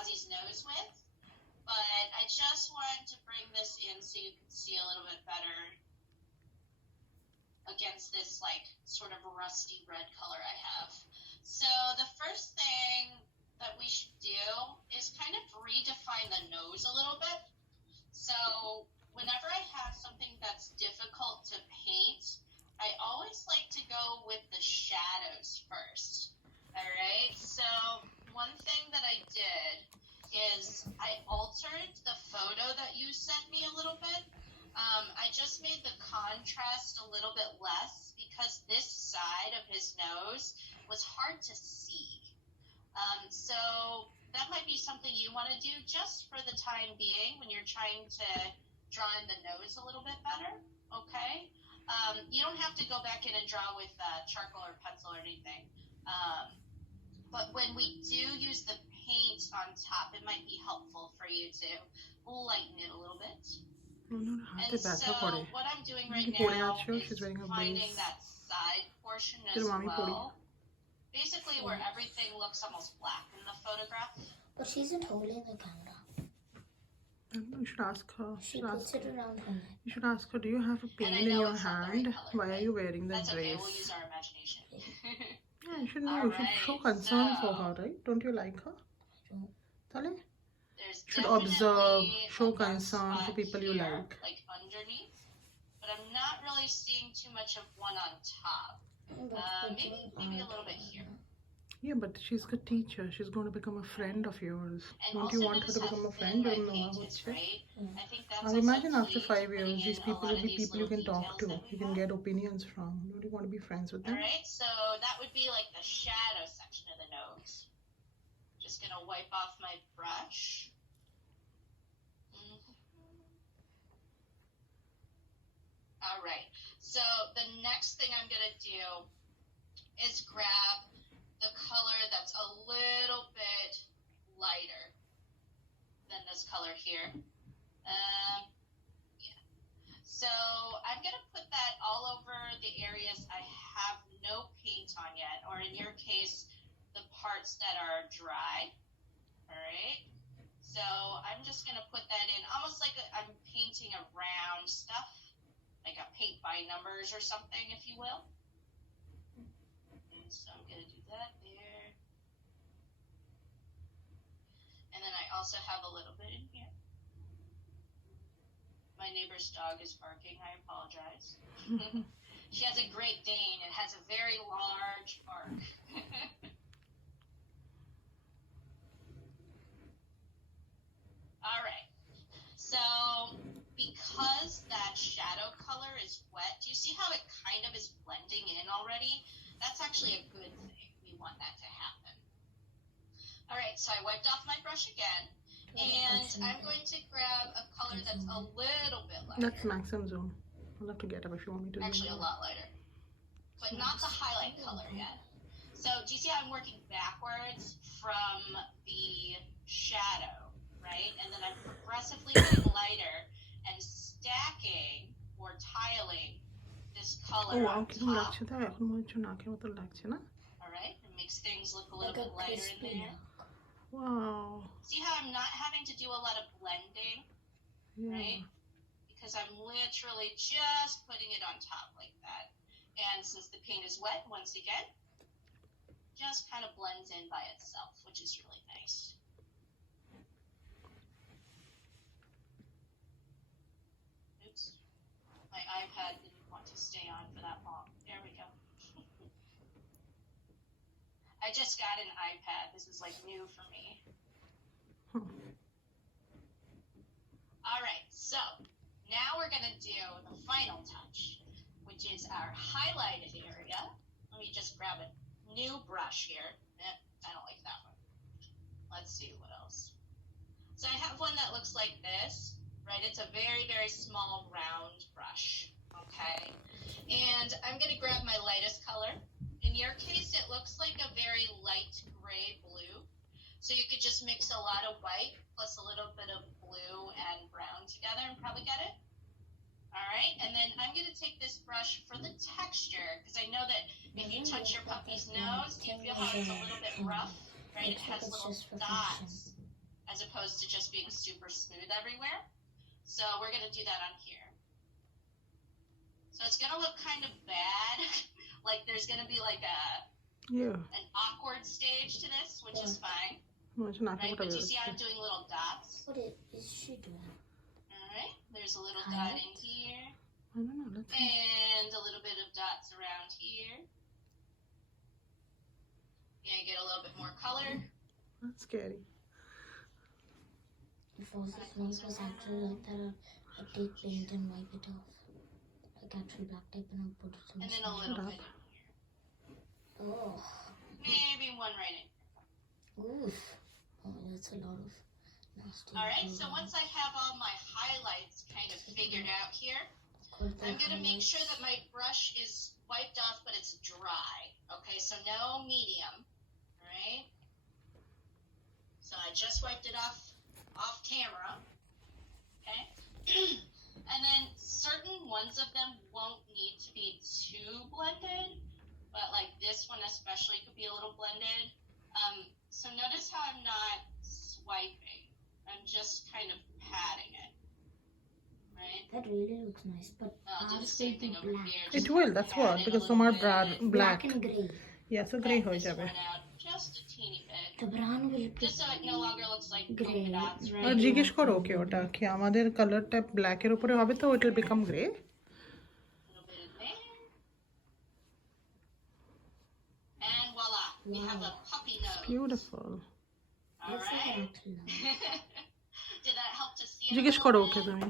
Ozzie's nose with. But I just wanted to bring this in so you can see a little bit better against this like sort of rusty red color I have. So the first thing that we should do is kind of redefine the nose a little bit. So whenever I have something that's difficult to paint, I always like to go with the shadows first. All right, so one thing that I did is I altered the photo that you sent me a little bit. I just made the contrast a little bit less because this side of his nose was hard to see. So that might be something you want to do just for the time being when you're trying to draw in the nose a little bit better, okay? You don't have to go back in and draw with charcoal or pencil or anything. But when we do use the paint on top, it might be helpful for you to lighten it a little bit. And so what I'm doing right now is finding that side portion as well. Basically where everything looks almost black in the photograph. But she isn't holding the camera. You should ask her. She puts it around her neck. You should ask her, do you have a paint in your hand? Why are you wearing that dress? Okay, we'll use our imagination. Yeah, you should know. You should show concern for her, right? Don't you like her? Tale? You should observe, show concern for people you like. Like underneath. But I'm not really seeing too much of one on top. Maybe a little bit here. Yeah, but she's a teacher. She's going to become a friend of yours. Don't you want her to become a friend? You don't know her. Now imagine after 5 years, these people will be people you can talk to. You can get opinions from. Don't you want to be friends with them? Alright, so that would be like the shadow section of the nose. Just going to wipe off my brush. Alright, so the next thing I'm going to do is grab the color that's a little bit lighter than this color here. Yeah. So I'm going to put that all over the areas I have no paint on yet, or in your case, the parts that are dry. All right. So I'm just going to put that in almost like I'm painting around stuff, like a paint by numbers or something, if you will. So I'm going to do that there. And then I also have a little bit in here. My neighbor's dog is barking. I apologize. She has a Great Dane. It has a very large bark. All right. So because that shadow color is wet, do you see how it kind of is blending in already? That's actually a good thing. We want that to happen. All right, so I wiped off my brush again, and I'm going to grab a color that's a little bit lighter. That's maximum zoom. I'll have to get up if you want me to. Actually, a lot lighter, but not the highlight color yet. So do you see how I'm working backwards from the shadow, right? And then I'm progressively getting lighter and stacking or tiling this color on top. Alright, it makes things look a little bit lighter in there. Wow. See how I'm not having to do a lot of blending, right? Because I'm literally just putting it on top like that. And since the paint is wet, once again, just kind of blends in by itself, which is really nice. Oops. My iPad didn't want to stay on for that long. There we go. I just got an iPad. This is like new for me. All right, so now we're going to do the final touch, which is our highlighted area. Let me just grab a new brush here. I don't like that one. Let's see what else. So I have one that looks like this, right? It's a very, very small round brush, okay? And I'm going to grab my lightest color. In your case, it looks like a very light gray blue. So you could just mix a lot of white plus a little bit of blue and brown together and probably get it. All right, and then I'm going to take this brush for the texture because I know that if you touch your puppy's nose, you feel how it's a little bit rough, right? It Looks like has it's little just for function. dots as opposed to just being super smooth everywhere. So we're going to do that on here. So it's going to look kind of bad. Like there's going to be like an awkward stage to this, which is fine. Right? But you see I'm doing little dots. What is she doing? Alright, there's a little dot in here. I don't know, let's see. And a little bit of dots around here. Yeah, get a little bit more color. That's scary. If Ozzie's nose was actually like that, I'd take paint and wipe it off. Like actual black tape and I'll put it in. And then a little bit in here. Oh. Maybe one right in. Oof. Oh, that's a lot of nasty. Alright, so once I have all my highlights kind of figured out here, I'm going to make sure that my brush is wiped off, but it's dry. Okay, so no medium. Alright? So I just wiped it off camera. Okay? And then certain ones of them won't need to be too blended, but like this one especially could be a little blended. So notice how I'm not swiping. I'm just kind of patting it. Right? That really looks nice, but I'll do the ours same will thing be over black. here. It Just will, that's pat what, it a because little some are bit. black. And grey. Yeah, so grey ho This jabe. one out just a teeny bit. The brown will be Just so it no longer looks like grey. polka dots, R right? জিজ্ঞেস করো ওকে ওটা কি আমাদের কালারটা black এর উপরে হবে তো it will become grey A little bit in there. And voila, we have a puppy nose. Beautiful Looks like Alright. an actual nose. Did that help to see it a জিজ্ঞেস little করো bit? ওকে তুমি